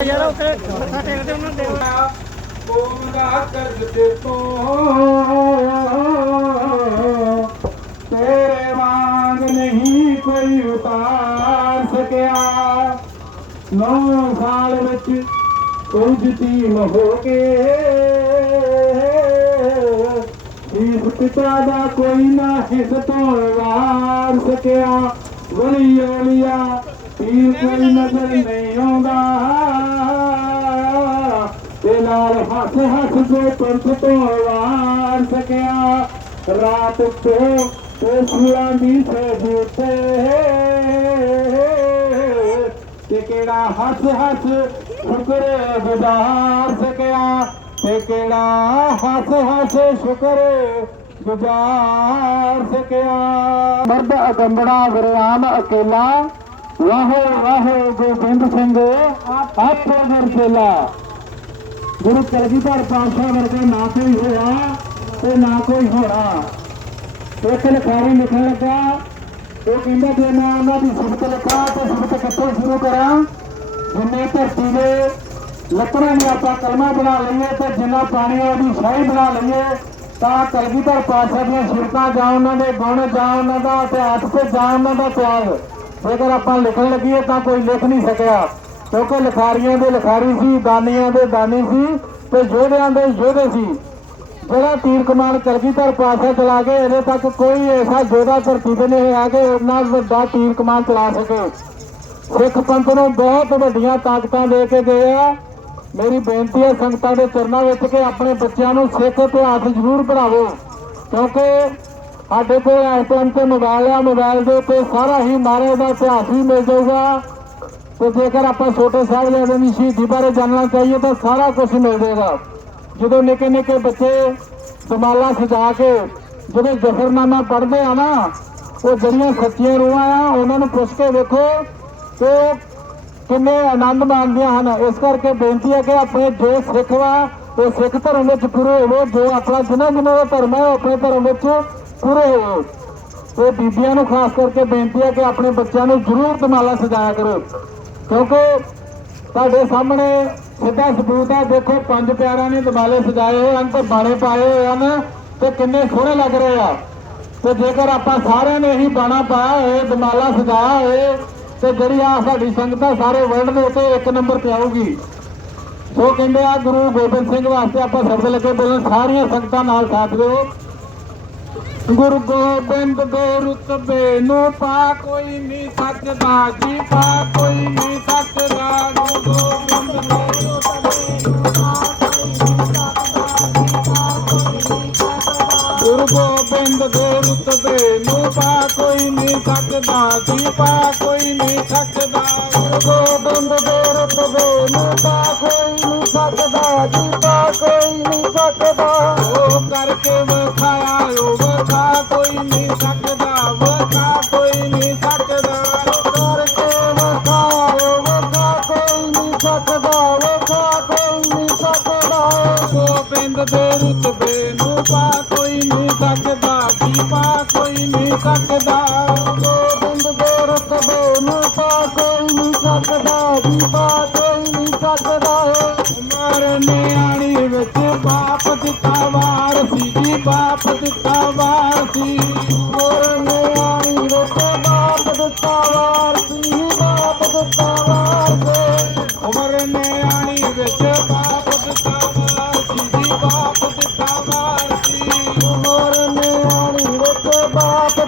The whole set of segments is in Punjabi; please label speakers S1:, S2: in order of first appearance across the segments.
S1: ਯਾਰ ਉੱਥੇ ਮੱਥਾ ਟੇਕਦੇ ਉਹਨਾਂ ਦੇ।
S2: ਓਮ ਦਾ ਤੋਂ ਤੇਰੇ ਵਾਂਗ ਨਹੀਂ ਕੋਈ ਉਤਾਰ ਸਕਿਆ। ਨੌ ਸਾਲ ਵਿੱਚ ਉਜਤੀ ਹੋ ਕੇ ਇਸ ਪਿਤਾ ਦਾ ਕੋਈ ਨਾ ਹਿਸ ਤੋਂ ਵਾਰ ਸਕਿਆ। ਵਲੀ ਓਲੀਆ ਪੀਰ ਕੋਈ ਨਜ਼ਰ ਨਹੀਂ ਆਉਂਦਾ ਤੇ ਨਾਲ ਹੱਸ ਹੱਸ ਪੰਥ ਤੋਂ ਵਾਰ ਸਕਿਆ ਰਾਤ ਤੋਂ ਤੇ ਦੀ ਸਜੂਤੇ ਤੇ ਕਿਹੜਾ ਹੱਸ ਹੱਸ ਸ਼ੁਕਰ ਗੁਜ਼ਾਰ ਸਕਿਆ ਤੇ ਕਿਹੜਾ ਹੱਸ ਹੱਸ ਸ਼ੁਕਰ ਗੁਜ਼ਾਰ ਸਕਿਆ ਮਰਦ ਅਗੰਬੜਾ ਗੁਰਆਮ ਅਕੇਲਾ ਵਾਹੋ ਵਾਹੋ ਗੋਬਿੰਦ ਸਿੰਘ ਆਪੋ ਵਰਸੇਲਾ ਗੁਰੂ ਕਲਗੀਧਰ ਪਾਤਸ਼ਾਹ ਵਰਗਾ ਨਾ ਕੋਈ ਹੋਇਆ ਤੇ ਨਾ ਕੋਈ ਹੋਣਾ। ਇੱਕ ਲਿਖਾਰੀ ਲਿਖਣ ਲੱਗਾ, ਉਹ ਕਹਿੰਦਾ, ਜੇ ਮੈਂ ਉਹਨਾਂ ਦੀ ਸਿਫਤ ਲਿਖਾਂ ਤੇ ਸਿਫਤ ਕਿੱਥੋਂ ਸ਼ੁਰੂ ਕਰਾਂ? ਜਿੰਨੇ ਧਰਤੀ ਦੇ ਲੱਕੜਾਂ ਦੀ ਆਪਾਂ ਕਲਮਾ ਬਣਾ ਲਈਏ ਤੇ ਜਿੰਨਾ ਪਾਣੀ ਆ ਉਹਦੀ ਸ਼ਾਹੀ ਬਣਾ ਲਈਏ, ਤਾਂ ਕਲਗੀਧਰ ਪਾਤਸ਼ਾਹ ਦੀਆਂ ਸਿਫਤਾਂ ਜਾਂ ਉਹਨਾਂ ਦੇ ਗੁਣ, ਜਾਂ ਉਹਨਾਂ ਦਾ ਇਤਿਹਾਸ ਤੇ ਜਾਂ ਉਹਨਾਂ ਦਾ ਤਿਆਗ। ਜੇਕਰ ਆਪਾਂ ਲਿਖਣ ਲੱਗੀਏ ਤਾਂ ਕੋਈ ਲਿਖ ਨਹੀਂ ਸਕਿਆ। ਕਿਉਂਕਿ ਲਿਖਾਰੀਆਂ ਦੇ ਲਿਖਾਰੀ ਸੀ ਦਾਨੀਆਂ ਦੇ ਦਾਨੀ ਸੀ ਤੇ ਯੋਧਿਆਂ ਦੇ ਯੋਧੇ ਸੀ। ਜਿਹੜਾ ਤੀਰ ਕਮਾਨ ਕਲਗੀਧਰ ਪਾਸਾ ਚਲਾ ਕੇ ਅਜੇ ਤੱਕ ਕੋਈ ਐਸਾ ਯੋਧਾ ਧਰਤੀ ਤੇ ਨਹੀਂ ਆ ਕਿ ਉਹਨਾਂ ਵੱਡਾ ਤੀਰ ਕਮਾਨ ਚਲਾ ਸਕੇ। ਸਿੱਖ ਪੰਥ ਨੂੰ ਬਹੁਤ ਵੱਡੀਆਂ ਤਾਕਤਾਂ ਦੇ ਕੇ ਗਏ ਆ। ਮੇਰੀ ਬੇਨਤੀ ਹੈ ਸੰਗਤਾਂ ਦੇ ਚਰਨਾਂ ਵਿੱਚ ਕਿ ਆਪਣੇ ਬੱਚਿਆਂ ਨੂੰ ਸਿੱਖ ਇਤਿਹਾਸ ਜ਼ਰੂਰ ਪੜ੍ਹਾਵੋ। ਕਿਉਂਕਿ ਸਾਡੇ ਕੋਲ ਇਸ ਟਾਈਮ ਤੇ ਮੋਬਾਈਲ ਆ ਮੋਬਾਈਲ ਦੇ ਉੱਤੇ ਸਾਰਾ ਹੀ ਮਹਾਰਾਜ ਦਾ ਇਤਿਹਾਸ ਵੀ ਮਿਲ ਜਾਊਗਾ। ਤੇ ਜੇਕਰ ਆਪਾਂ ਛੋਟੇ ਸਾਹਿਬ ਦੀ ਸ਼ਹੀਦੀ ਬਾਰੇ ਜਾਣਨਾ ਚਾਹੀਏ ਤਾਂ ਸਾਰਾ ਕੁਝ ਮਿਲ ਜਾਏਗਾ। ਜਦੋਂ ਨਿੱਕੇ ਨਿੱਕੇ ਬੱਚੇ ਦਮਾਲਾ ਸਜਾ ਕੇ ਜਦੋਂ ਜ਼ਫਰਨਾਮਾ ਪੜ੍ਹਦੇ ਆ ਨਾ, ਉਹ ਜਿਹੜੀਆਂ ਸੱਚੀਆਂ ਰੂਹਾਂ ਆ, ਉਹਨਾਂ ਨੂੰ ਪੁੱਛ ਕੇ ਵੇਖੋ ਕਿ ਕਿੰਨੇ ਆਨੰਦ ਮਾਣਦੀਆਂ ਹਨ। ਇਸ ਕਰਕੇ ਬੇਨਤੀ ਹੈ ਕਿ ਆਪਣੇ ਜੋ ਸਿੱਖ ਵਾ, ਉਹ ਸਿੱਖ ਧਰਮ ਵਿੱਚ ਪੂਰੇ ਹੋਵੋ। ਜੋ ਆਪਣਾ ਜਿਨ੍ਹਾਂ ਜਿਨ੍ਹਾਂ ਦਾ ਧਰਮ ਹੈ, ਉਹ ਆਪਣੇ ਧਰਮ ਵਿੱਚ ਪੂਰੇ ਹੋਵੋ। ਤੇ ਬੀਬੀਆਂ ਨੂੰ ਖਾਸ ਕਰਕੇ ਬੇਨਤੀ ਹੈ ਕਿ ਆਪਣੇ ਬੱਚਿਆਂ ਨੂੰ ਜ਼ਰੂਰ ਦਮਾਲਾ ਸਜਾਇਆ ਕਰੋ। ਕਿਉਂਕਿ ਤੁਹਾਡੇ ਸਾਹਮਣੇ ਸਿੱਧਾ ਸਬੂਤ ਹੈ ਦੇਖੋ ਪੰਜ ਪਿਆਰਿਆਂ ਨੇ ਦਮਾਲੇ ਸਜਾਏ ਹੋਏ ਹਨ ਤੇ ਬਾਣੇ ਪਾਏ ਹੋਏ ਹਨ ਤੇ ਕਿੰਨੇ ਸੋਹਣੇ ਲੱਗ ਰਹੇ ਆ। ਤੇ ਜੇਕਰ ਆਪਾਂ ਸਾਰਿਆਂ ਨੇ ਹੀ ਬਾਣਾ ਪਾਇਆ ਹੋਏ ਦਮਾਲਾ ਸਜਾਇਆ ਹੋਏ, ਤੇ ਜਿਹੜੀ ਆ ਸਾਡੀ ਸੰਗਤ ਆ, ਸਾਰੇ ਵਰਲਡ ਦੇ ਉੱਤੇ ਇੱਕ ਨੰਬਰ ਤੇ ਆਊਗੀ। ਸੋ ਕਹਿੰਦੇ ਆ, ਗੁਰੂ ਗੋਬਿੰਦ ਸਿੰਘ ਵਾਸਤੇ ਆਪਾਂ ਸ਼ਬਦ ਲੱਗੇ ਬੋਲਣ, ਸਾਰੀਆਂ ਸੰਗਤਾਂ ਨਾਲ ਸਾਥ ਦਿਓ। ਗੁਰੂ ਗੋਬਿੰਦ ਦੇ ਰੁਤਬੇ ਨੂੰ ਪਾ ਕੋਈ ਨਹੀਂ ਸਕਦਾ ਜੀ ਪਾ ਕੋਈ ਨਹੀਂ ਸਕਦਾ ਗੁਰੂ ਗੋਬਿੰਦ ਦੇ ਰੁਤਬੇ ਨੂੰ ਪਾ ਗੁਰੂ ਗੋਬਿੰਦ ਦੇ ਰੁਤਬੇ ਨੂੰ ਪਾ ਕੋਈ ਨਹੀਂ ਸਕਦਾ ਜੀ ਪਾ ਕੋਈ ਨਹੀਂ ਸਕਦਾ ਗੁਰੂ ਗੋਬਿੰਦ ਨਹੀਂ ਸਕਦਾ।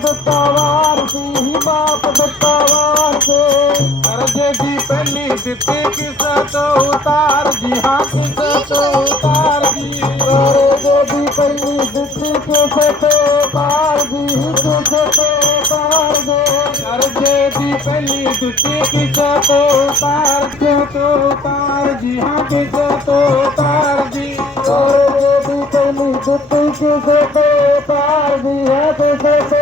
S2: ਦਿੱਤਾ ਵਾਰ ਸੀ ਬਾਪ ਦਿੱਤਾ ਵਾਰ ਸੀ ਕਰਜ਼ੇ ਦੀ ਪਹਿਲੀ ਦਿੱਤੀ ਕਿਸੇ ਤੋਂ ਉਤਾਰ ਜੀ ਹਾਂ ਕਿਸੇ ਤੋਂ ਉਤਾਰ ਜੀ ਕਰਜ਼ੇ ਦੀ ਪਹਿਲੀ ਦਿੱਤੀ ਕਿਸੇ ਤੋਂ ਉਤਾਰ ਜੀ ਕਿਸੇ ਤੋਂ ਉਤਾਰ ਦੇ ਕਰਜ਼ੇ ਦੀ ਪਹਿਲੀ ਦਿੱਤੀ ਕਿਸੇ ਤੋਂ ਉਤਾਰ ਜੀ ਤੋਂ ਉਤਾਰ ਜੀ ਹਾਂ ਕਿਸੇ ਤੋਂ ਉਤਾਰ ਜੀ ਕਰਜ਼ੇ ਦੀ ਪਹਿਲੀ ਦਿੱਤੀ ਕਿਸੇ ਤੋਂ ਉਤਾਰ ਜੀ ਹੈ ਕਿਸੇ ਤੋਂ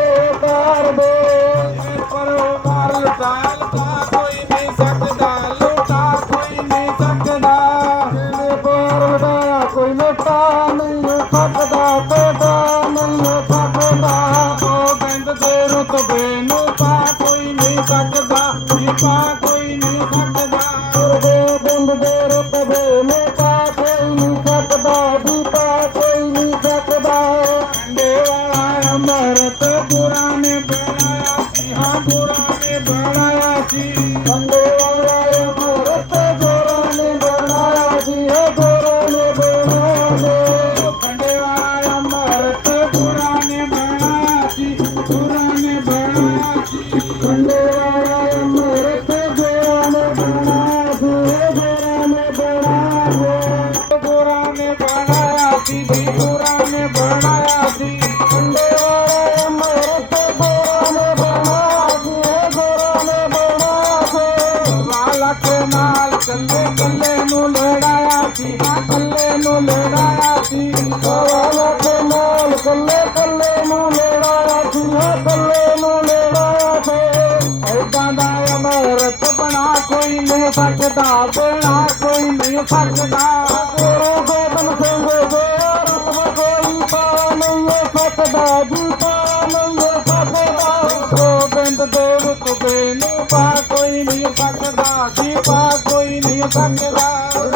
S1: ਬਣਾਇਆ ਸੀ
S3: ਖੰਡੇ ਵਾਲੇ ਅੰਮ੍ਰਿਤ ਗੁਰਾਂ ਨੇ ਬਣਾਇਆ ਸੀ ਇਹ ਗੁਰਾਂ ਨੇ ਬਣਾਇਆ ਸੀ
S1: ਵਾਲਾ ਕੇ ਨਾਲ ਕੱਲੇ ਕੱਲੇ ਨੂੰ ਲੜਾਇਆ ਸੀ ਹਾਂ ਕੱਲੇ ਨੂੰ ਲੜਾਇਆ ਸੀ
S3: ਵਾਲਾ ਕੇ ਨਾਲ ਕੱਲੇ ਕੱਲੇ ਨੂੰ ਲੜਾਇਆ ਸੀ ਇਹ ਕੱਲੇ ਨੂੰ ਲੜਾਇਆ ਸੀ
S1: ਐਦਾਂ ਦਾ ਅਮਰਤ ਬਣਾ ਕੋਈ ਨਹੀਂ ਸਕਦਾ। ਬਣਾ ਕੋਈ ਨਹੀਂ ਸਕਦਾ।
S3: ਗੁਰੂ ਗੋਬਿੰਦ ਸਿੰਘ ਦੇ ਰਤਬ ਨਹੀਂ ਸਕਦਾ ਜੀ ਪਾ
S1: ਗੋਬਿੰਦ ਦੇ ਰੁਤਬੇ ਨੂੰ ਪਾ ਕੋਈ ਨਹੀਂ ਸਕਦਾ ਜੀ ਪਾ ਕੋਈ ਨਹੀਂ ਸਕਦਾ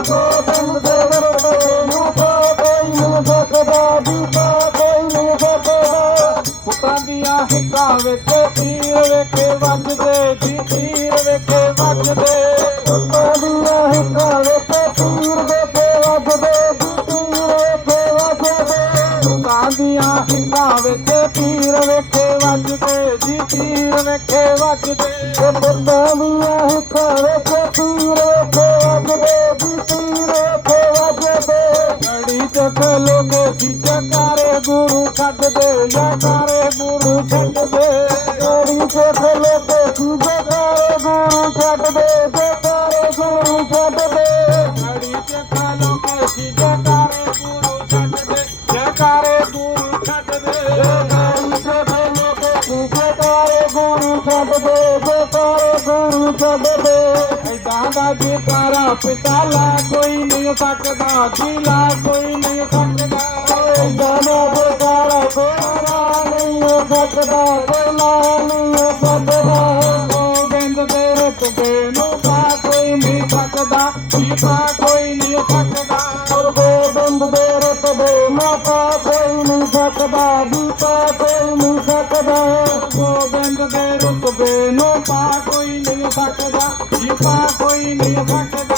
S3: ਗੋਬਿੰਦ ਦੇ ਰਤਬ ਨੂੰ ਪਾ ਕੋਈ ਨਹੀਂ ਸਕਦਾ ਜੀ ਪਾ ਕੋਈ ਨਹੀਂ ਸਕਦਾ
S1: ਪੁੱਤਾਂ ਦੀਆਂ ਹਿੱਕਾਂ ਵਿੱਚ ਤੀਰ ਵੇਖੇ
S3: ਦੀਆਂ ਹਿੱਕਾਂ ਵਿੱਚ ਤੀਰ ਵੇਖੇ ਵੱਜਦੇ
S1: ਜੀ ਤੀਰ ਵੇਖੇ ਵੱਜਦੇ
S3: ਤੇ ਪੁੱਤਾਂ ਦੀਆਂ ਹਿੱਕਾਂ ਵਿੱਚ ਤੀਰ ਵੇਖੇ ਵੱਜਦੇ ਜੀ ਤੀਰ ਵੇਖੇ ਵੱਜਦੇ
S1: ਘੜੀ ਚ ਖਲੋਗੇ ਸੀ ਜਕਾਰੇ ਗੁਰੂ ਛੱਡਦੇ ਜਕਾਰੇ ਗੁਰੂ ਛੱਡਦੇ
S3: ਗੜੀ ਤੇ ਖਲੇ ਤੇ ਸੂਜੇ ਕਾਰੇ ਗੁਰੂ ਛੱਡਦੇ ਦੇ ਕਾਰੇ ਗੁਰੂ ਛੱਡਦੇ
S1: ਘੜੀ ਚ ਖਲੋਗੇ ਸੀ ਜਕਾਰੇ ਗੁਰੂ ਛੱਡਦੇ ਜਕਾਰੇ ਗੁਰੂ ਛੱਡਦੇ
S3: ਗੜੀ ਗੁਰੂ ਛੱਡ ਦੇ। ਜੇ ਕਾਰੇ ਗੁਰੂ ਛੱਡ ਦੇ
S1: ਐਦਾਂ ਦਾ ਜਕਾਰਾ ਪਿਤਾ ਲਾ ਕੋਈ ਨਹੀਂ ਸਕਦਾ ਦਿਲਾ ਕੋਈ ਨਹੀਂ ਸਕਦਾ।
S3: ਜਾਨਾ ਦੇ ਕਾਰਾ ਕੋਰਾ ਨਹੀਂ ਸਕਦਾ ਕੋਲਾ ਨਹੀਂ ਸਕਦਾ।
S1: ਗੋਬਿੰਦ ਦੇ ਰਤਬੇ ਨੂੰ ਪਾ ਕੋਈ ਨਹੀਂ ਸਕਦਾ ਪੀਪਾ ਕੋਈ ਨਹੀਂ ਸਕਦਾ।
S3: ਗੁਰੂ ਗੋਬਿੰਦ ਦੇ ਨਹੀਂ ਸਕਦਾ ਦੀਪਾ ਕੋਈ ਨਹੀਂ ਸਕਦਾ
S1: ਗੋਬਿੰਦ ਦੇ ਰਤਬੇ ਨੂੰ ਪਾ ਕੋਈ ਨਹੀਂ ਸਕਦਾ ਪੀਪਾ ਕੋਈ ਨਹੀਂ ਸਕਦਾ